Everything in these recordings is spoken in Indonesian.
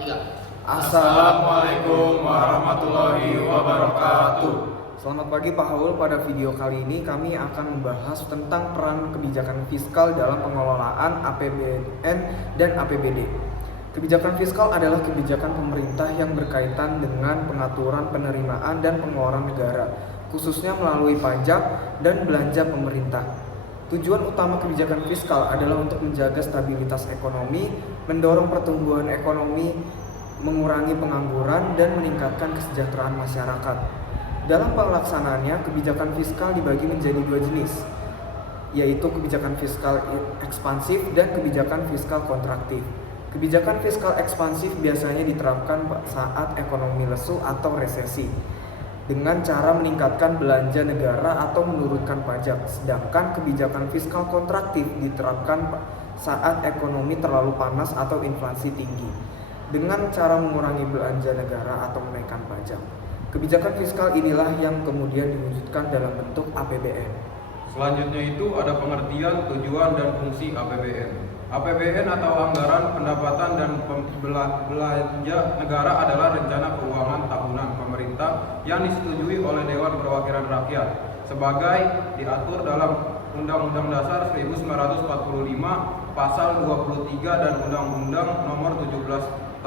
Tiga. Assalamualaikum warahmatullahi wabarakatuh. Selamat pagi Pak Haul. Pada video kali ini kami akan membahas tentang peran kebijakan fiskal dalam pengelolaan APBN dan APBD. Kebijakan fiskal adalah kebijakan pemerintah yang berkaitan dengan pengaturan penerimaan dan pengeluaran negara, khususnya melalui pajak dan belanja pemerintah. Tujuan utama kebijakan fiskal adalah untuk menjaga stabilitas ekonomi, mendorong pertumbuhan ekonomi, mengurangi pengangguran, dan meningkatkan kesejahteraan masyarakat. Dalam pelaksanaannya, kebijakan fiskal dibagi menjadi dua jenis, yaitu kebijakan fiskal ekspansif dan kebijakan fiskal kontraktif. Kebijakan fiskal ekspansif biasanya diterapkan saat ekonomi lesu atau resesi, dengan cara meningkatkan belanja negara atau menurunkan pajak. Sedangkan kebijakan fiskal kontraktif diterapkan saat ekonomi terlalu panas atau inflasi tinggi, dengan cara mengurangi belanja negara atau menaikkan pajak. Kebijakan fiskal inilah yang kemudian diwujudkan dalam bentuk APBN. Selanjutnya itu ada pengertian, tujuan, dan fungsi APBN. APBN atau Anggaran Pendapatan dan Belanja Negara adalah rencana keuangan tahunan pemerintah yang disetujui oleh Dewan Perwakilan Rakyat sebagai diatur dalam Undang-Undang Dasar 1945 Pasal 23 dan Undang-Undang Nomor 17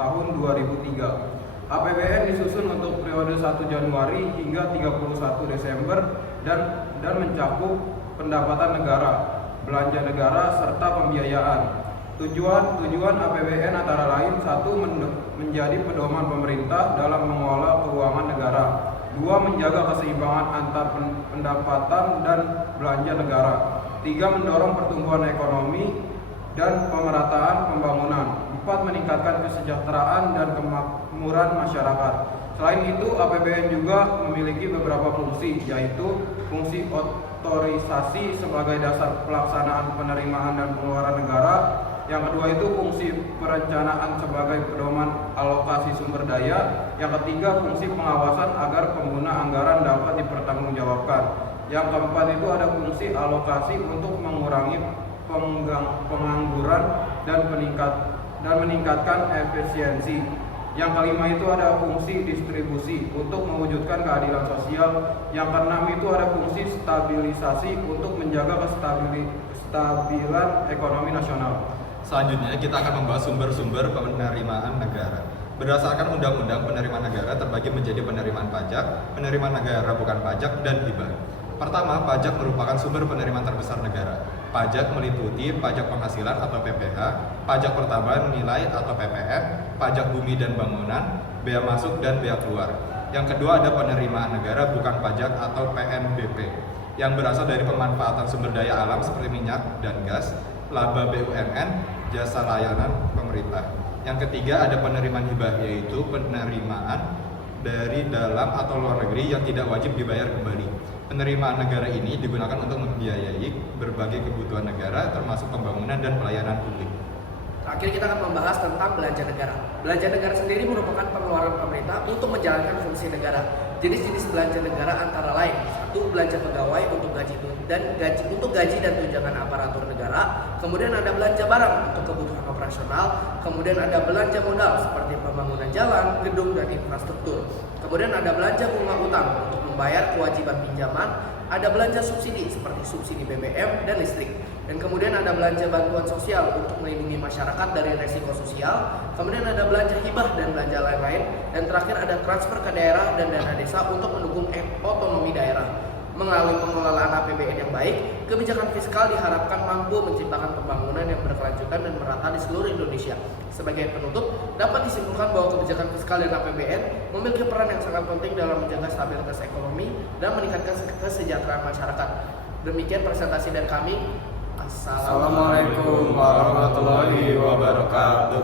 Tahun 2003. APBN disusun untuk periode 1 Januari hingga 31 Desember dan mencakup pendapatan negara, belanja negara, serta pembiayaan. Tujuan APBN antara lain: 1. Menjadi pedoman pemerintah dalam mengelola keuangan negara. 2. Menjaga keseimbangan antar pendapatan dan belanja negara. 3. Mendorong pertumbuhan ekonomi dan pemerataan pembangunan. 4. Meningkatkan kesejahteraan dan kemakmuran masyarakat. Selain itu, APBN juga memiliki beberapa fungsi, yaitu fungsi otorisasi sebagai dasar pelaksanaan penerimaan dan pengeluaran negara. Yang kedua itu fungsi perencanaan sebagai pedoman alokasi sumber daya. Yang ketiga, fungsi pengawasan agar pengguna anggaran dapat dipertanggungjawabkan. Yang keempat itu ada fungsi alokasi untuk mengurangi pengangguran dan meningkatkan efisiensi. Yang kelima itu ada fungsi distribusi untuk mewujudkan keadilan sosial. Yang keenam itu ada fungsi stabilisasi untuk menjaga kestabilan ekonomi nasional. Selanjutnya kita akan membahas sumber-sumber penerimaan negara. Berdasarkan Undang-Undang Penerimaan Negara terbagi menjadi penerimaan pajak, penerimaan negara bukan pajak, dan hibah. Pertama, pajak merupakan sumber penerimaan terbesar negara. Pajak meliputi pajak penghasilan atau PPH, pajak pertambahan nilai atau PPN, pajak bumi dan bangunan, bea masuk dan bea keluar. Yang kedua ada penerimaan negara bukan pajak atau PNBP, yang berasal dari pemanfaatan sumber daya alam seperti minyak dan gas, laba BUMN, jasa layanan pemerintah. Yang ketiga ada penerimaan hibah, yaitu penerimaan dari dalam atau luar negeri yang tidak wajib dibayar kembali. Penerimaan negara ini digunakan untuk membiayai berbagai kebutuhan negara termasuk pembangunan dan pelayanan publik. Terakhir kita akan membahas tentang belanja negara. Belanja negara sendiri merupakan pengeluaran pemerintah untuk menjalankan fungsi negara. Jenis-jenis belanja negara antara lain: 1. Belanja pegawai untuk gaji dan tunjangan aparatur negara. Kemudian ada belanja barang untuk kebutuhan operasional. Kemudian ada belanja modal seperti pembangunan jalan, gedung, dan infrastruktur. Kemudian ada belanja bunga utang untuk membayar kewajiban pinjaman. Ada belanja subsidi seperti subsidi BBM dan listrik. Dan kemudian ada belanja bantuan sosial untuk melindungi masyarakat dari resiko sosial. Kemudian ada belanja hibah dan belanja lain-lain. Dan terakhir ada transfer ke daerah dan dana desa untuk mendukung otonomi daerah. Melalui pengelolaan APBN yang baik, kebijakan fiskal diharapkan mampu menciptakan pembangunan yang berkelanjutan dan merata di seluruh Indonesia. Sebagai penutup, dapat disimpulkan bahwa kebijakan fiskal dan APBN memiliki peran yang sangat penting dalam menjaga stabilitas ekonomi dan meningkatkan kesejahteraan masyarakat. Demikian presentasi dari kami. Assalamualaikum warahmatullahi wabarakatuh.